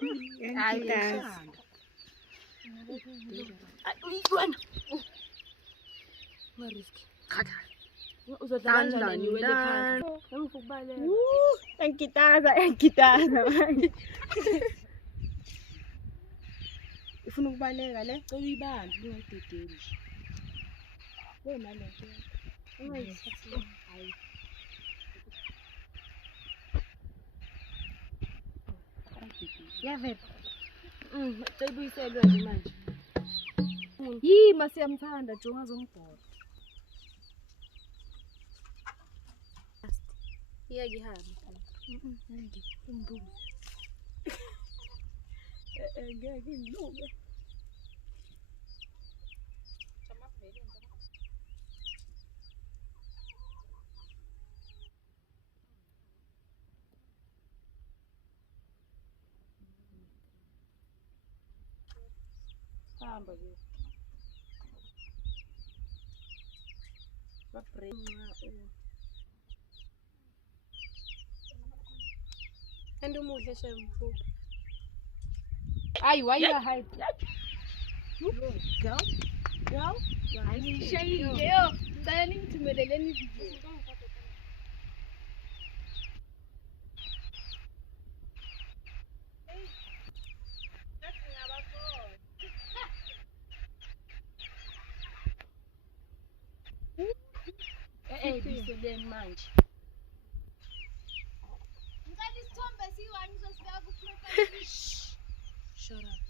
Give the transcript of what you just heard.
Ngiyangithanda. Uyibona. Ungarisk. Khatha. Uzodla kanjani niwele phansi? Ngikubaleka. Ngiyangitaza manje. Ufuna ukubaleka le? Cela uyibambe ungayidedeli nje. Wena lento. Ungayithathi. Hayi. Yavela. Cela uyiselwe nje manje. Yima siyamthanda jonga zombhodo. Iyake ihambe. Ngeke umbuzo. Ngeke ngiluke. Hamba ke. Ba-break. And umuhle shemfu. Ay, why you hide? Go. Go. Ayishayile yo. Ngicela ningithumeleleni video. Biseleni manje. Ngicela isithombe siyi-1 uzosibeka ku-profile. Shut up.